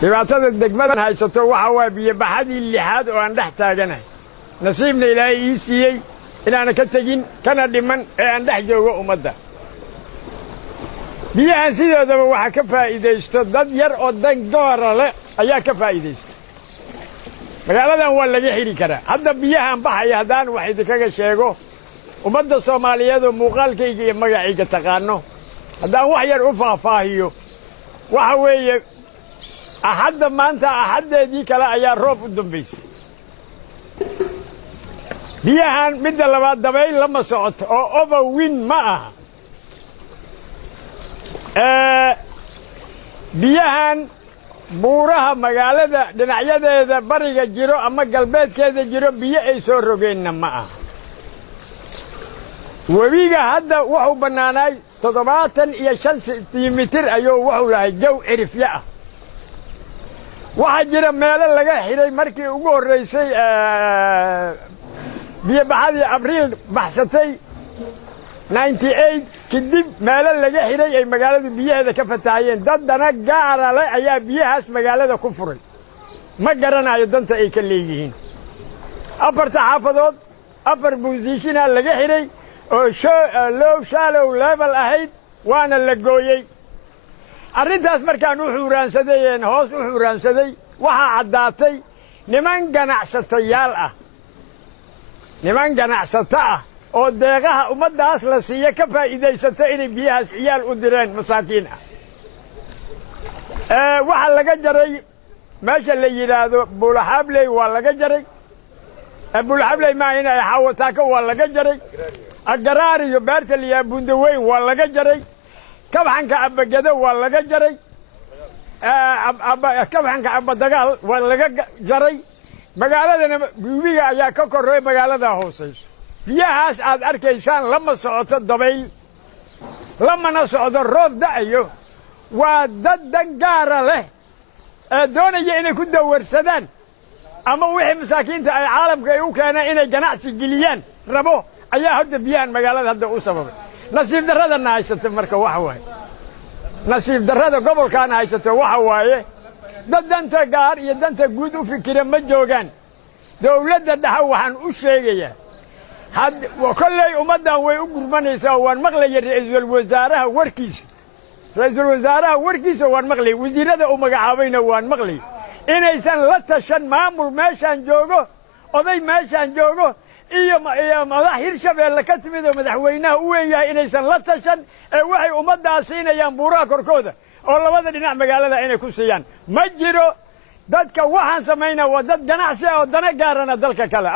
dhibaatada degmadan haysato waxa waa biyo baxadii lixaad oo aan dhex taaganahay nasiibna ilaahay ii siiyey inaana ka tegin kana dhiman ee aan dhex joogo ummadda biyahan sidoodaba waxa ka faa'iidaysto dad yar oo dan doora leh ayaa ka faa'iidaysta magaaladan waa laga xiri karaa hadda biyahan baxaya haddaan wax idinkaga sheego ummadda Soomaaliyeed oo muuqaalkayga iyo magacayga taqaano haddaan wax yar u faahfaahiyo waxa weeye axadda maanta axaddeedii kale ayaa roob u dambaysay biyahan midda labaad dabayl lama socoto oo overwind ma aha biyahan buuraha magaalada dhinacyadeeda bariga jiro ama galbeedkeeda jiro biyo ay soo rogeenna ma aha webiga hadda wuxuu bannaanay 75 sentimitir ayuu wuxuu lahay jaw cirifya ah waxa jira meelo laga xiray markii ugu horeysay biyo baxadii abriil baxsatay 98 kadib meelo laga xiray ay magaalada biyaheeda ka fataayeen dadana gaara leh ayaa biyahaas magaalada ku furay ma garanayo danta ay ka leeyihiin afarta xaafadood afar buusishina laga xiray oo low shallow level ahayd waana la gooyey arrintaas markaan u xuuraansadayeen hoos u xuuraansaday waxaa caddaatay niman ganacsato ah oo deeqaha ummaddaas la siiya ka faa'iidaysato inay biyahaas ciyaal u direen masaakiin ah waxaa laga jaray meesha la yidhaahdo buulaxaabley waa laga jaray buulaxaabley maa inay xawataaka waa laga jaray agaraar iyo beerta liyaa bundaweyn waa laga jaray kabxanka abagado waa laga jaray kabxanka abadagaal waa laga jaray magaaladana webiga ayaa ka korreey magaalada hoosayso biyahaas aad arkaysaan lama socoto dabayl lamana socdo roob da'ayo waa dad dan gaara leh ee doonaya inay ku dawarsadaan ama wixii masaakiinta ay caalamka ay u keeneen inay ganacsi geliyaan rabo ayaa hadda biyahan magaalada hadda u sababay nasiib darradana haysata marka waxa waaye nasiib darrada gobolkaana haysata waxa waaye dad danta gaar iyo danta guud u fikira ma joogaan dawladda dhexe waxaan u sheegayaa kolley ummaddan way u gurmanaysaa waan maqlaya ra'iisul wasaaraha warkiisa waan maqlay wasiirada uu magacaabayna waan maqlay inaysan la tashan maamul meeshaan joogo oday meeshaan joogo iyo madax Hirshabeelle ka timid oo madaxweynaha u weyn yahay inaysan la tashan ee waxay ummaddaas siinayaan buuraha korkooda oo labada dhinac magaalada inay ku siiyaan ma jiro dadka waxaan samaynaa waa dad ganacsi oo dana gaarana dalka kale